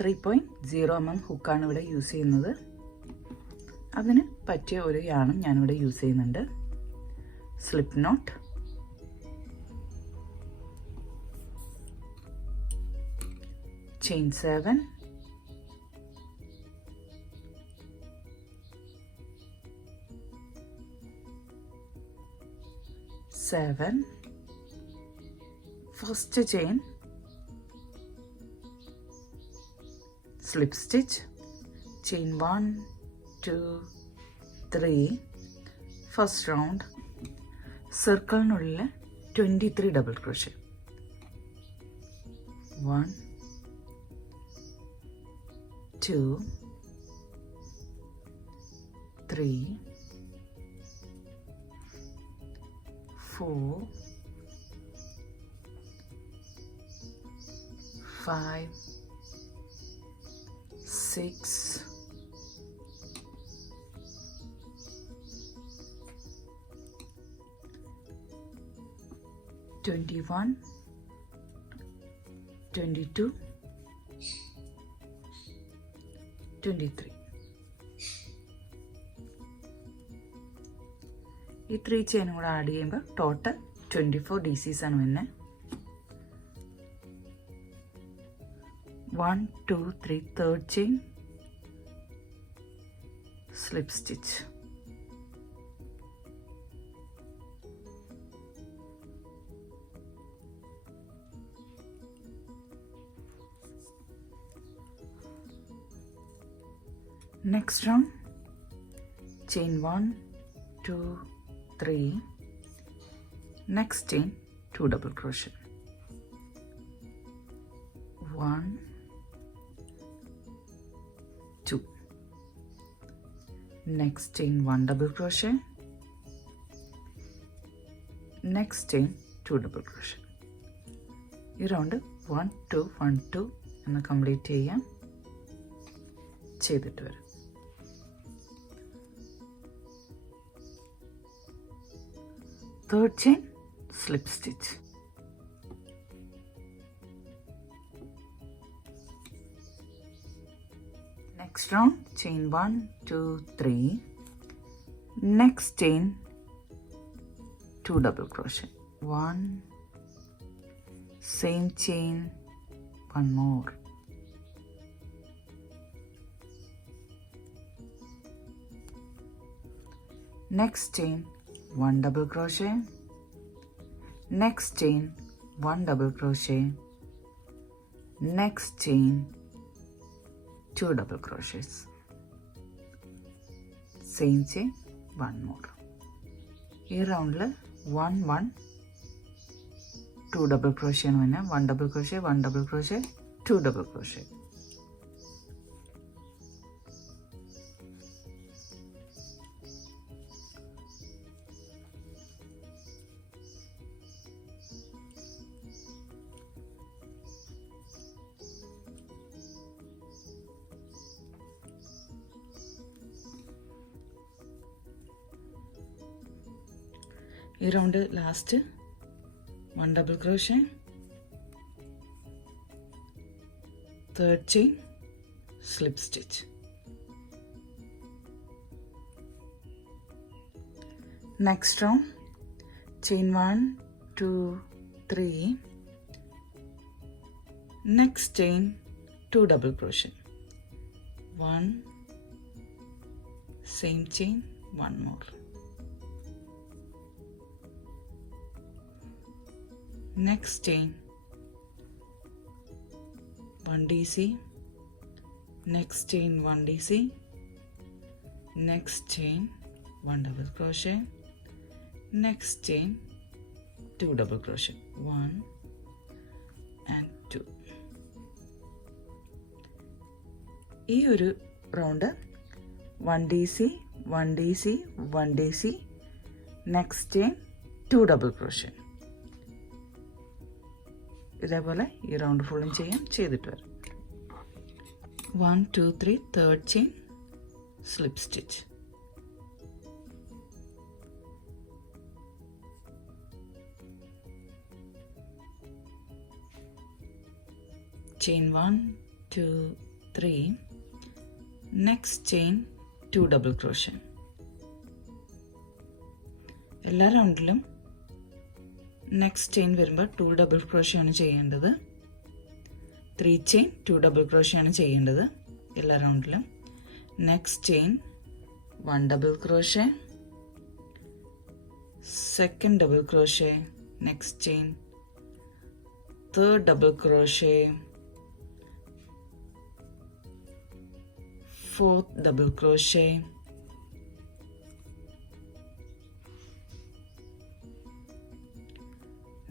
3.0 mm ഹുക്കാണ് ഇവിടെ യൂസ് ചെയ്യുന്നത്. അതിന് പറ്റിയ ഒരു യാണും ഞാനിവിടെ യൂസ് ചെയ്യുന്നുണ്ട്. Slip knot, chain 7, first chain, slip stitch, chain 1, 2, 3, first round, circle നുള്ളിൽ 23 double crochet, 1, 2, 3, 4, 5, 6, 21, 22, 23. ഈ 3 ചെയിനും കൂടെ ആഡ് ചെയ്യുമ്പോൾ ടോട്ടൽ 24 DCs ആണ് വരുന്നത്. 1, 2, 3, third chain, slip stitch, next round, chain 1, 2, 3, next chain 2 double crochet, 1, 2, next chain 1 double crochet, next chain 2 double crochet. ഈ റൗണ്ട് 1, 2, 1, 2 എന്ന് കംപ്ലീറ്റ് ചെയ്യാം. ചെയ്തിട്ട് വരാം. Third chain, slip stitch, next round, chain 1, 2, 3, next chain 2 double crochet, 1, same chain, 1 more, next chain 1 double crochet, next chain 1 double crochet, next chain 2 double crochets, same chain, 1 more. ഈ റൗണ്ടിൽ 1, 1, 2 double crochet ആണ് വരുന്നത്. 1 double crochet, 1 double crochet, 2 double crochet. ഈ round last 1 double crochet, third chain, slip stitch, next round, chain 1, 2, 3, next chain 2 double crochet, 1, same chain, 1 more, next chain 1 DC, next chain 1 DC, next chain 1 double crochet, next chain 2 double crochet, 1 and 2. ഈ ഒരു റൗണ്ട് 1 DC, 1 DC, 1 DC, next chain 2 double crochet. ഇതേപോലെ ഈ റൗണ്ട് ഫുള്ളും ചെയ്യാം. ചെയ്തിട്ട് വരാം. 1, 2, 3, third chain, slip stitch, chain 1, 2, 3, next chain 2 double crochet. എല്ലാ റൗണ്ടിലും നെക്സ്റ്റ് ചെയിൻ വരുമ്പോൾ 2 ഡബിൾ ക്രോഷേ ആണ് ചെയ്യേണ്ടത്. 3 ചെയിൻ 2 ഡബിൾ ക്രോഷേ ആണ് ചെയ്യേണ്ടത് എല്ലാ റൗണ്ടിലും. Next chain 1 double crochet, second double crochet, next chain, third double crochet, fourth double crochet,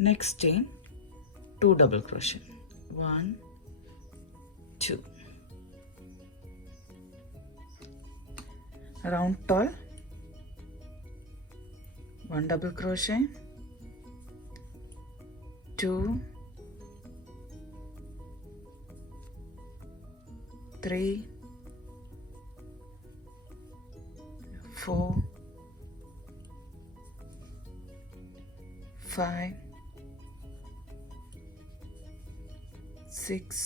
next chain 2 double crochet, 1 2. Round 12, 1 double crochet, 2 3 4 5 6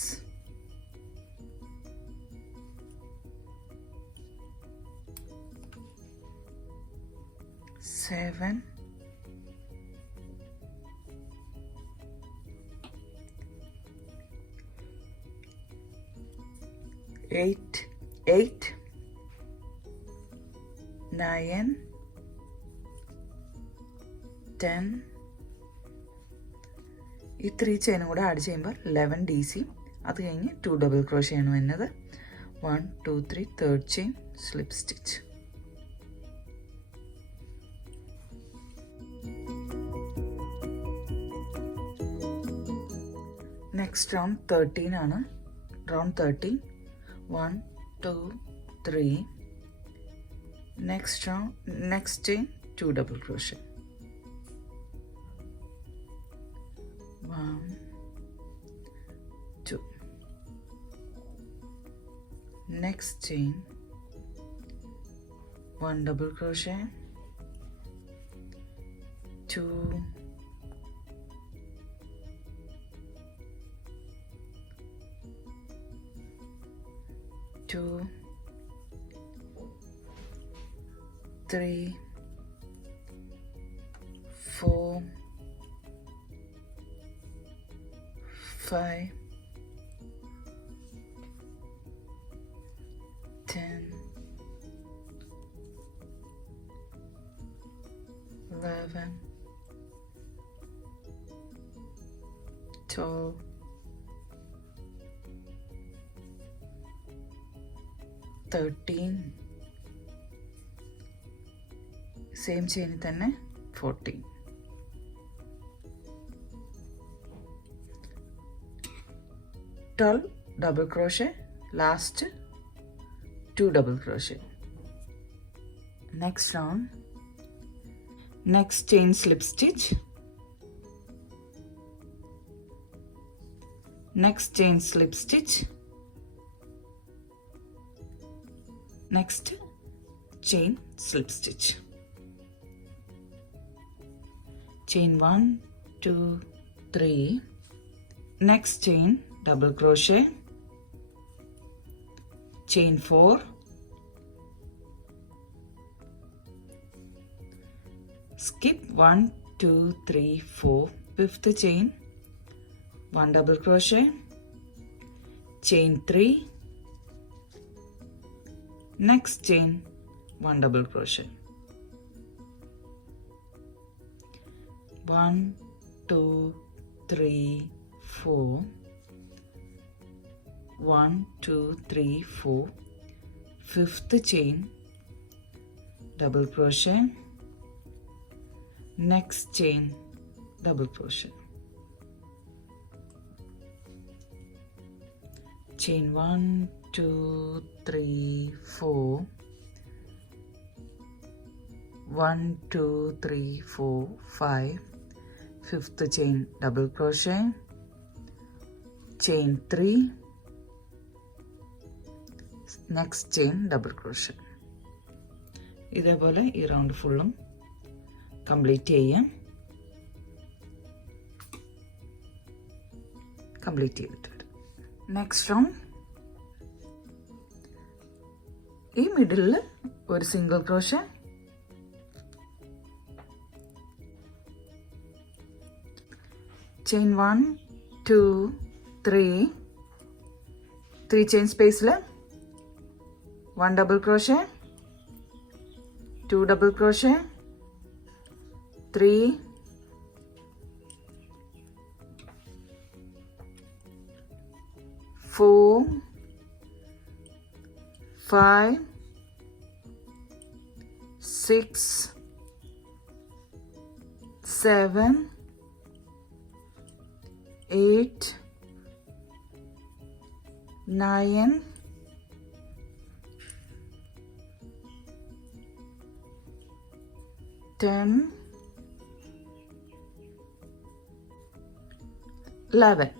7 8 9 10. ഈ 3 ചെയിനും കൂടെ ആഡ് ചെയ്യുമ്പോൾ 11 DC. അത് കഴിഞ്ഞ് 2 ഡബിൾ ക്രോഷേ ആണ് വരുന്നത്. 1 2 3 third chain slip stitch. Next round 13 ആണ്. റൗണ്ട് 13, 1 2 3, next round next chain 2 double crochet, 1 2, next chain 1 double crochet, 2 2 3 4 5 10 11 12 13. സെയിം ചെയിനിൽ തന്നെ 14. double crochet, last 2 double crochet. Next round, next chain slip stitch, next chain slip stitch, next chain slip stitch, chain 1 2 3, next chain double crochet, chain 4, skip 1 2 3 4, fifth chain, 1 double crochet, chain 3, next chain 1 double crochet, 1 2 3 4, 1 2 3 4, fifth chain double crochet, next chain double crochet, chain 1 2 3 4, 1 2 3 4 5, fifth chain double crochet, chain 3, next chain double crochet. ഇതേപോലെ ഈ റൗണ്ട് ഫുള്ളും കംപ്ലീറ്റ് ചെയ്യാം. കംപ്ലീറ്റ് ചെയ്തിട്ട് next round ഈ മിഡിലിൽ ഒരു single crochet, chain 1 2 3 ചെയിൻ സ്പേസിൽ 1 double crochet, 2 double crochet, 3 4 5 6 7 8 9 10 11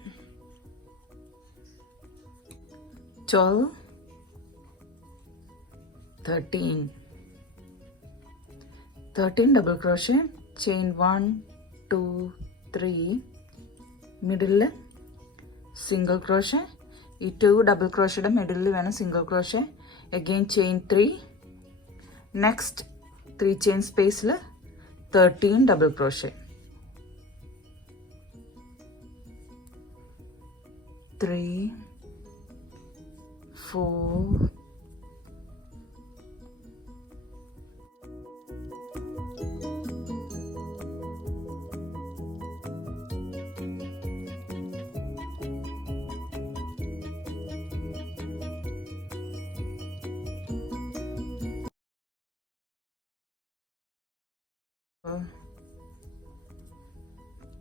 12 13 double crochet, chain 1 2 3 middle single crochet, ഈ 2 double crochet middle വേണം single crochet, again chain 3, next 3 chain space 13 double crochet, 3 4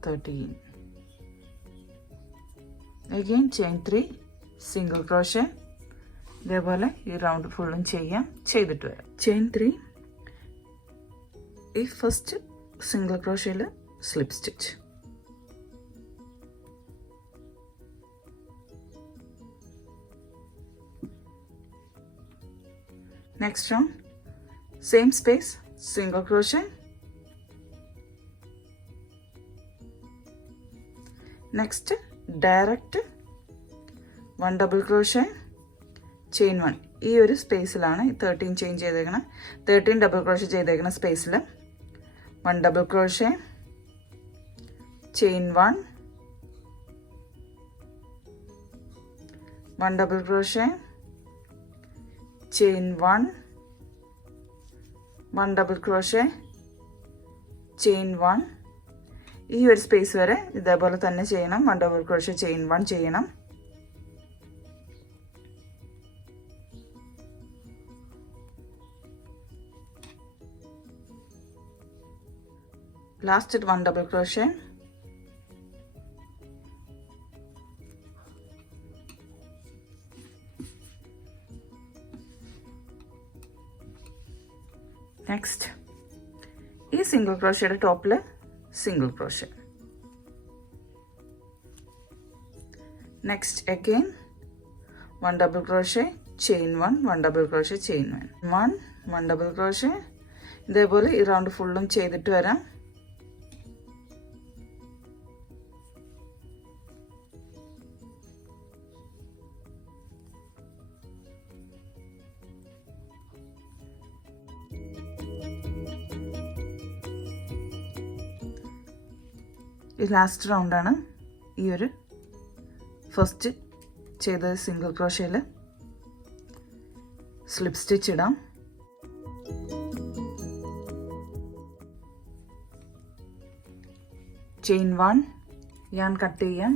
13, again chain 3 single crochet, ഇതേപോലെ ഈ റൗണ്ട് ഫുള്ളും ചെയ്തിട്ട് വരാം. ചെയിൻ 3 ഈ ഫസ്റ്റ് സിംഗിൾ ക്രോഷയിൽ slip stitch, next round same space single crochet, next direct 1 double crochet, chain 1 ഈ ഒരു സ്പേസിലാണ് 13 ചെയിൻ ചെയ്തേക്കണം, 13 ഡബിൾ ക്രോഷേ ചെയ്തേക്കുന്ന സ്പേസിൽ 1 double crochet, chain 1 1 double crochet, chain 1 1 double crochet, chain 1 ഈ ഒരു സ്പേസ് വരെ ഇതേപോലെ തന്നെ ചെയ്യണം. 1 ഡബിൾ ക്രോഷേ ചെയിൻ 1 ചെയ്യണം. ലാസ്റ്റ് 1 ഡബിൾ ക്രോഷേ, നെക്സ്റ്റ് ഈ സിംഗിൾ ക്രോഷയുടെ ടോപ്പിൽ single crochet, next again 1 double crochet chain 1 1 double crochet chain 1 1 double crochet, ഇതേപോലെ ഈ റൗണ്ട് ഫുള്ളും ചെയ്തിട്ട് വരാം. ഈ ലാസ്റ്റ് റൗണ്ടാണ് ഈ ഒരു ഫസ്റ്റ് ചെയ്ത സിംഗിൾ ക്രോഷയിൽ സ്ലിപ്പ് സ്റ്റിച്ച് ഇടാം. ചെയിൻ 1 yarn കട്ട് ചെയ്യാം.